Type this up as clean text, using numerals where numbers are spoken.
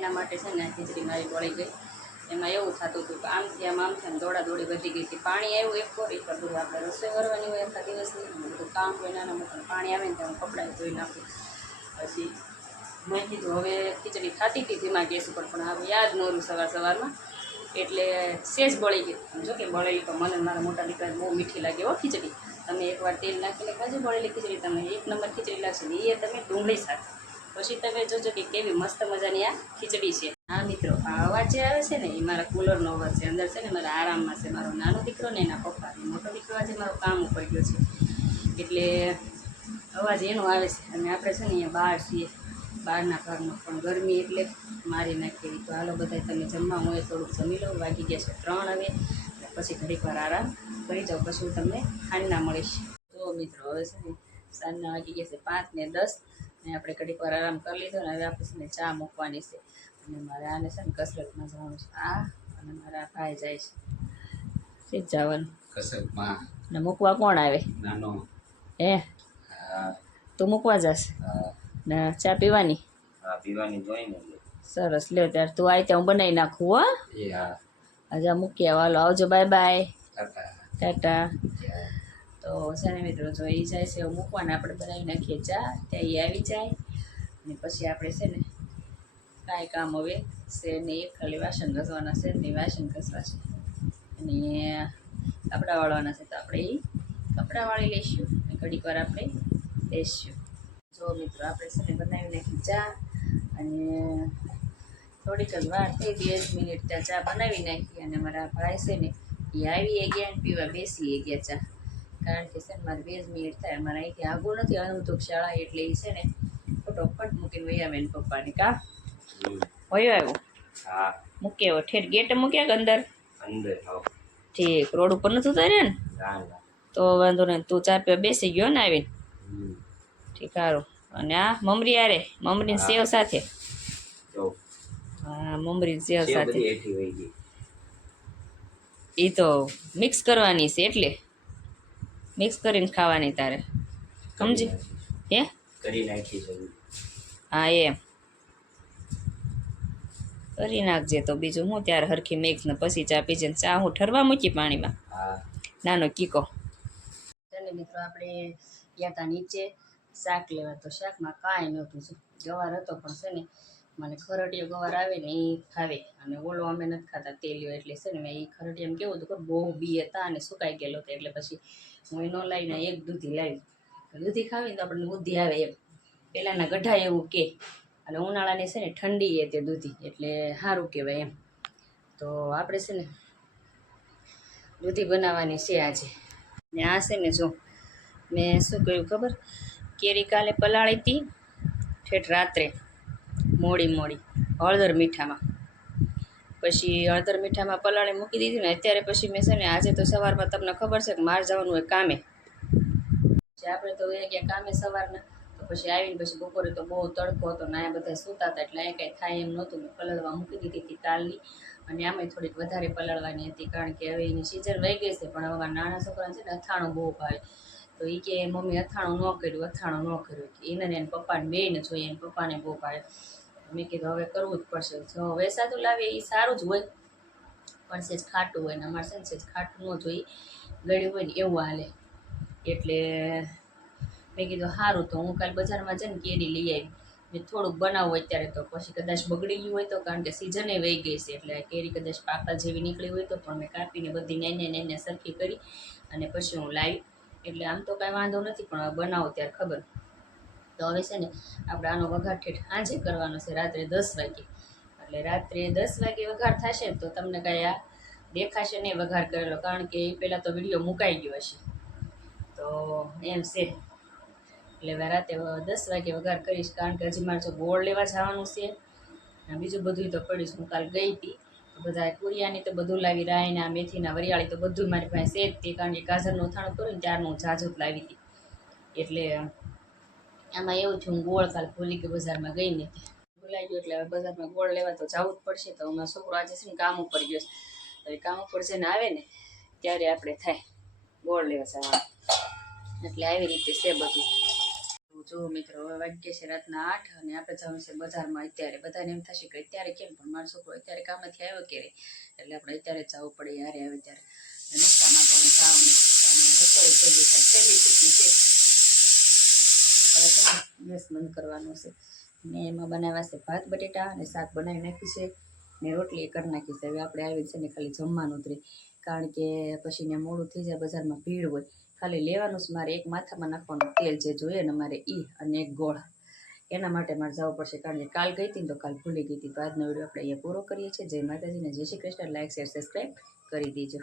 એના માટે છે ને ખીચડી મારી બળી ગઈ. એમાં એવું થતું હતું કે આમથી આમ દોડાદોડી વધી ગઈ હતી. પાણી આવ્યું એક કોરી કરતું આપણે રસોઈ કરવાની હોય આખા દિવસની બધું કામ હોય નાના મોટા પાણી આવે ને તો હું કપડાં ધોઈ નાખું. પછી મેં કીધું હવે ખીચડી થતી હતી ધીમા ગેસ ઉપર, પણ હવે યાદ ન રહ્યું સવારમાં એટલે સેજ બળી ગઈ. જો કે બળેલી તો મને મારા મોટા દીકરાને બહુ મીઠી લાગે હો ખીચડી. તમે એકવાર તેલ નાખીને ખાજો બળેલી ખીચડી, તમને એક નંબર ખીચડી લાગશે. એ તમે ડુંગળી સાથે પછી તમે જોજો કે કેવી મસ્ત મજાની આ ખીચડી છે. હા મિત્રો, આ અવાજ જે આવે છે ને એ મારા કુલરનો અવાજ છે. અંદર છે ને મારા આરામમાં છે મારો નાનો દીકરો ને એના પપ્પા. મોટો દીકરો આજે મારો કામ ઉપર ગયો છે એટલે અવાજ એનો આવે છે. અને આપણે છે ને અહીંયા બહાર છીએ, બહારના ભાગમાં પણ ગરમી એટલે મારી નાખી. તો હાલો બધા તમે જમવા હોય થોડુંક જમી લો. વાગી ગયા છે 3 હવે, પછી ઘડીક વાર આરામ કરી જાઓ. પછી હું તમને સાંજના મળીશ. તો મિત્રો હવે છે ને સાંજના વાગી ગયા છે 5 ને 10 ને આપણે ઘડીક વાર આરામ કરી લીધો ને હવે આપણે છે ને ચા મૂકવાની છે. અને મારે આને છે ને કસરતમાં જવાનું છે. અને મારા ભાઈ જાય છે સીધ જવાનું કસરતમાં. ને મૂકવા કોણ આવે? નાનો. હે? તું મૂકવા જશે ને ચા પીવાની? હા પીવાની જોઈને. સરસ, લ્યો ત્યારે તું આવી ત્યાં હું બનાવી નાખું. હો એ હા. આજે મૂકી આવો. આવજો, બાય બાય, ટાટા. તો છે ને મિત્રો જો એ જાય છે એવું મૂકવાને આપણે બનાવી નાખીએ ચા. ત્યાં એ આવી જાય ને પછી આપણે છે ને કાંઈ કામ હવે છે ને એક ખાલી વાસણ ઘસવાના છે ને વાસણ ઘસવા છે અને કપડાં વાળવાના છે. તો આપણે એ કપડાં વાળી લઈશું અને ઘડીક વાર આપણે બેસીશું. જો મિત્રો આપણે છે ને બનાવી નાખી ચા અને થોડીક જ વાર થઈ 2 મિનિટ ત્યાં ચા બનાવી નાખી. અને મારા ભાઈ છે ને એ આવી ગયા ને પીવા બેસી ગયા ચા. કારણ કે છે ને મારે 2 મિનિટ થાય, મારે અહીંથી આગું નથી અનુતુક શાળા એટલે એ છે ને ફટોફટ મૂકીને વહી આવે ને પપ્પાને. કા વયો આવ્યો? હા મૂકી આવ્યો. ઠેર ગેટ મૂક્યા કે અંદર? અંદર. ઠીક, રોડ ઉપર નથી ઉતાર્યા ને? તો વાંધો નહીં, તું ચા પીવા બેસી ગયો ને આવીને? ઠીક, સારું. અને આ મમરી આરે મમરી સેવ સાથે? હા મમરી સેવ સાથે. એ તો મિક્સ કરવાની છે એટલે મિક્સ કરીને ખાવાની તારે, સમજી? હે કરી નાખી છે. હા એમ કરી નાખજે. તો બીજું હું ત્યારે હરખી મિક્સ ને પછી ચા પીજે. ચા હું ઠરવા મૂકી પાણીમાં. નાનો કીકો. ચાલો મિત્રો આપણે ગયા હતા નીચે શાક લેવા. તો શાકમાં કાંઈ નહોતું. ગવાર હતો પણ છે ને મને ખરડીયો ગવાર આવે ને એ ખાવે અને ઓલો અમે નથી ખાતા તેલિયો. એટલે છે ને મેં એ ખરડીયામાં કેવું હતું કે બહુ બી હતા અને સુકાઈ ગયેલો હતો. એટલે પછી હું એ ન લાવીને એક દૂધી લાવી. દૂધી ખાવી તો આપણને બુદ્ધિ આવે એમ પેલાના ગઢા એવું કે. અને ઉનાળાની છે ને ઠંડી એ તે દૂધી એટલે સારું કહેવાય એમ. તો આપણે છે ને દૂધી બનાવવાની છે આજે. ને આ છે ને જો મેં શું કર્યું ખબર? કેરી કાલે પલાળી હતી ઠેઠ રાત્રે મોડી હળદર મીઠામાં. પછી હળદર મીઠામાં પલાળી મૂકી દીધી ને અત્યારે પછી મેં છે ને આજે તો સવારમાં તમને ખબર છે કે મારે જવાનું હોય કામે. આપણે તો એ ગયા કામે સવારના. તો પછી આવીને પછી બપોરે તો બહુ તડકો હતો ને આ બધા સૂતા હતા એટલે અહીં કાંઈ થાય એમ નહોતું. મેં પલળવા મૂકી દીધી હતી કાલની. અને આમાં થોડીક વધારે પલળવાની હતી કારણ કે હવે એની સિઝન વહી ગઈ છે. પણ હવે નાના છોકરાને છે ને અથાણું બહુ ભાવે. તો એ કે મમ્મી અથાણું ન કર્યું. એને ને એના પપ્પાને બેયને જોઈએ, એને પપ્પાને બહુ ભાવે. મેં કીધું હવે કરવું જ પડશે. જો વેસાતું લાવે એ સારું જ હોય પણ સેજ ખાટું હોય ને અમારે છે ને સેજ ખાટું ન જોઈએ, ગળ્યું હોય ને એવું હાલે. એટલે મેં કીધું સારું. તો હું કાલે બજારમાં જઈને કેરી લઈ આવી. મેં થોડુંક બનાવવું અત્યારે તો પછી કદાચ બગડી ગયું હોય તો, કારણ કે સિઝને વહી ગઈ છે એટલે કેરી કદાચ પાકા જેવી નીકળી હોય તો. પણ મેં કાપીને બધી નાઈને સરખી કરી અને પછી હું લાવી. એટલે આમ તો કાંઈ વાંધો નથી પણ હવે બનાવો ત્યારે ખબર. તો હવે છે ને આપણે આનો વઘાર ઠેઠ સાંજે કરવાનો છે રાત્રે 10 વાગે. એટલે રાત્રે 10 વાગે વઘાર થશે તો તમને કાંઈ આ દેખાશે નહીં વઘાર કરેલો, કારણ કે એ પહેલાં તો વિડીયો મુકાઈ ગયો હશે. તો એમ છે એટલે હવે રાતે 10 વાગે વઘાર કરીશ. કારણ કે હજી મારે જો ગોળ લેવા જવાનું છે અને બીજું બધું તો પડીશ. હું કાલ ગઈ હતી બધા કુરિયાની તો બધું લાવી, રાયના મેથીના વરિયાળી તો બધું મારી પાસે છે જ તે. કારણ કે ગાજરનું અથાણું કરું ને ત્યારનું જાજુત લાવી હતી. એટલે આમાં એવું છે હું ગોળ કાલ ભૂલી ગઈ, બજારમાં ગઈ ને ભૂલાઈ ગયું. એટલે હવે બજારમાં ગોળ લેવા તો જવું જ પડશે. તો અમારો છોકરો આજે છે ને કામ ઉપર ગયો છે. હવે કામ ઉપર જઈને આવે ને ત્યારે આપણે થાય ગોળ લેવા જવાનું. એટલે આવી રીતે છે બધું. જો મિત્રો હવે વાગ્યે છે રાતના 8 અને આપણે જવાનું છે બજારમાં અત્યારે. બધાને એમ થશે કે અત્યારે કેમ, પણ મારો છોકરો અત્યારે કામમાંથી આવ્યો ક્યારે, એટલે આપણે અત્યારે જ જવું પડે યારે આવે ત્યારે. રસ્તા માટે જવાનું અને રસોઈ થઈ ગઈ છે, પહેલી ચૂકી છે. હવે છે ને ગેસ બંધ કરવાનો છે ને એમાં બનાવ્યા છે ભાત બટેટા અને શાક બનાવી નાખી છે ને રોટલી કરી નાખી છે. હવે આપણે આવી છે ને ખાલી જમવાનું જ રહે, કારણ કે પછી ને મોડું થઈ જાય, બજારમાં ભીડ હોય. ખાલી લેવાનું છે મારે એક માથામાં નાખવાનું તેલ જે જોઈએ ને મારે અને એક ગોળ. એના માટે મારે જવું પડશે, કારણ કે કાલ ગઈ હતી ને તો કાલ ભૂલી ગઈ હતી. તો આજનો વિડીયો આપણે અહીંયા પૂરો કરીએ છીએ. જય માતાજીને જય Shri Krishna. Like share subscribe કરી દેજો.